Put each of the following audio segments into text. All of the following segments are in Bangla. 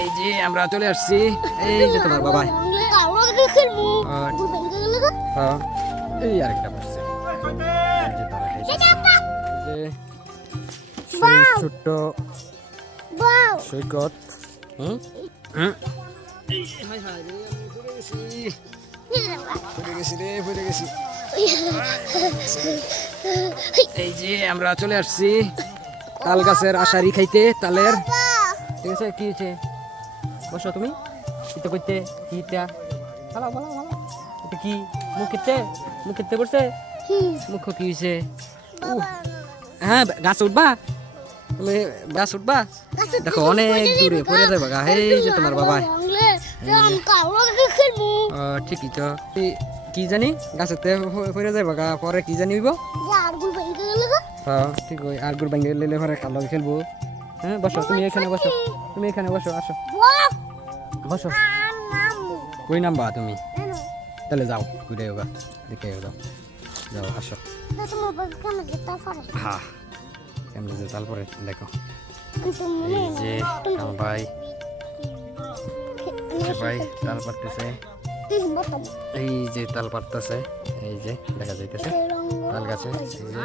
এই যে আমরা চলে আসছি, এই যে তোমার বাবা। হ্যাঁ, এই আরেকটা পড়ছে, এই যে তারা খাইছে। এই যে ছোট্ট সৈকত। এই যে আমরা চলে আসছি তাল গাছের আশারি খাইতে, তালের। ঠিক আছে, কি হয়েছে? বসো তুমি। এটা করতে কি? ভালো ভালো ভালো। এটা কি? মুখেতে পড়ছে? মুখ কি হয়েছে? হ্যাঁ, গাছ উঠবা তুমি? গাছ উঠবা? দেখো অনেক দূরে পড়ে যাবে গা। এই যে তোমার বাবা। ঠিকই তো। কি জানি গাছেতে পড়ে যাবে গা, পরে কি জানিব? হ্যাঁ ঠিক, ওই আর গুড় ভাঙে লেলে পরে কালো খেলবো। হ্যাঁ বসো তুমি এখানে, বসো তুমি এখানে, বসো, আসো বসো। কই নামবা তুমি? তাহলে যাও ঘুরে হোগা, দেখে যাও, যাও আসো। হ্যাঁ কেমন যে তারপরে দেখো, এই যে আমার ভাই ভাই তাল পারতেছে, এই যে তাল পারতেছে, এই যে দেখা যাইতেছে তাল গাছে, এই যে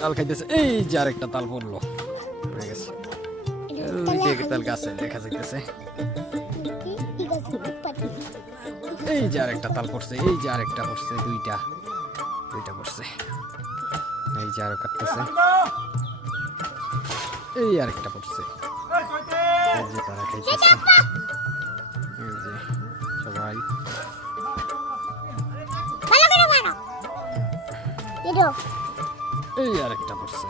তাল খাইতেছে। এই যে আরেকটা তাল পড়লো, পড়ে গেছে। ওই যে তাল গাছে দেখা যাইতেছে, এই যে আরেকটা তাল পড়ছে, এই যে আরেকটা পড়ছে, দুইটা পড়ছে। এই যে আরো কাটতেছে, এই আরেকটা পড়ছে, এই যে তারা খাইতেছে, এই যে সবাই। এই আরেকটা পড়ছে।